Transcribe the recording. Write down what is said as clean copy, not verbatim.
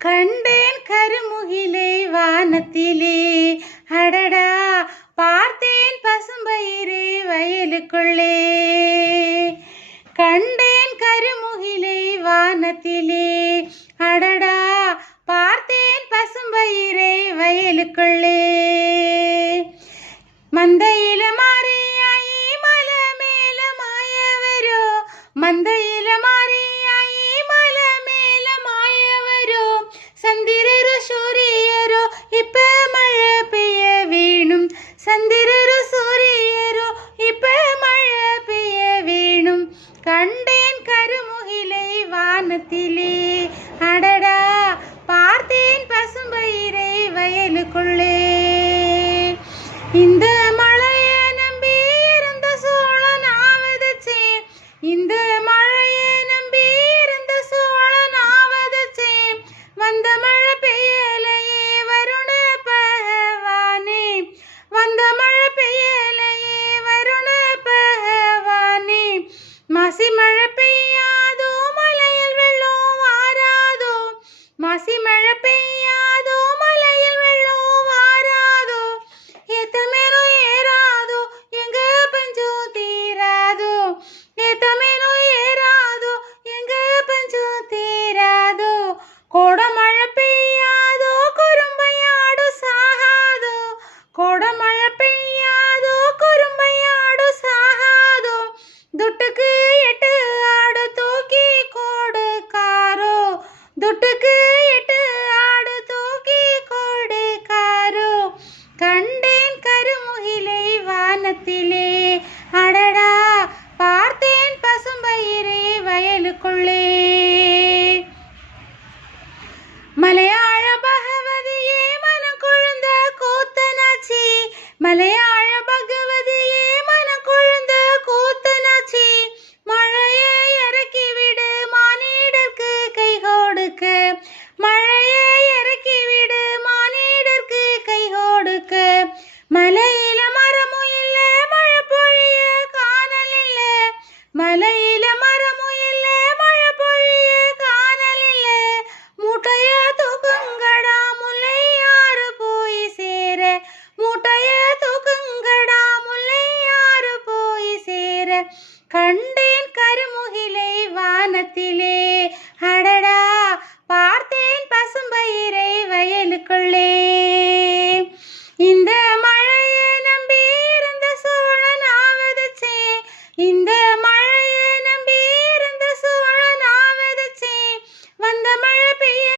கண்டேன் கருமுகிலை வானத்திலே, அடடா பார்த்தேன் பசும்பயிரை வயலுக்குள்ளே. கண்டேன் கருமுகிலை வானத்திலே, அடடா பார்த்தேன் பசும்பயிரை வயலுக்குள்ளே. மந்தையில மாறியாயி மல மேல மாயவரோ, மந்தையில மாறியாயி மல மேல மாயவரோ, சந்திரரு சூரியரோ இப்ப மழை பெய்ய வேணும், சந்திரரு சூரியரோ இப்ப மழை பெய்ய வேணும். கண்டேன் கருமுகிலை வானத்திலே, அடடா பார்த்தேன் பசும்பயிரை வயலுக்குள்ளே. இந்த மழைய நம்பி இருந்த சோழன் ஆவதச்சேன், இந்த மழைய நம்பி இருந்த சோழன் ஆவதச்சேன். வந்த மழை பெய்யலையே வருண பகவானே, வந்த மழை பெய்யலையே வருண பகவானே. மாசி மழை பெய்யாதோ மலையில் வெள்ளம் வாராதோ, மாசி மழை பெய்யாதோ மலையில் வெள்ளம் வாராதோ. ஏத்தமேனும் ஏறாதோ எங்க பஞ்சம் தீராதோ, ஏத்தமேனும் ஏறாதோ எங்க பஞ்சம் தீராதோ. கோடை மழை பெய்யாதோ குறும்பையாடு சாகாதோ, கோடை மழை பெய்யாதோ குறும்பையாடு சாகாதோ. துட்டுக்கு 8 ஆடு தூக்கி கொடுக்காரோ, துட்டுக்கு 8 ஆடு தூக்கி கொடுக்காரோ. கண்டேன் கருமுகிலை வானத்திலே, அடடா பார்த்தேன் பசும்பயிரை வயலுக்குள்ளே. மலையாள பகவதியே மனம் கொழுந்த கூத்தனாச்சி, மலையாள பகவதியே மனம் கொழுந்த கூத்தனாச்சி. மழையை இறக்கி விடு மானிடர்க்கு கை கொடுக்க,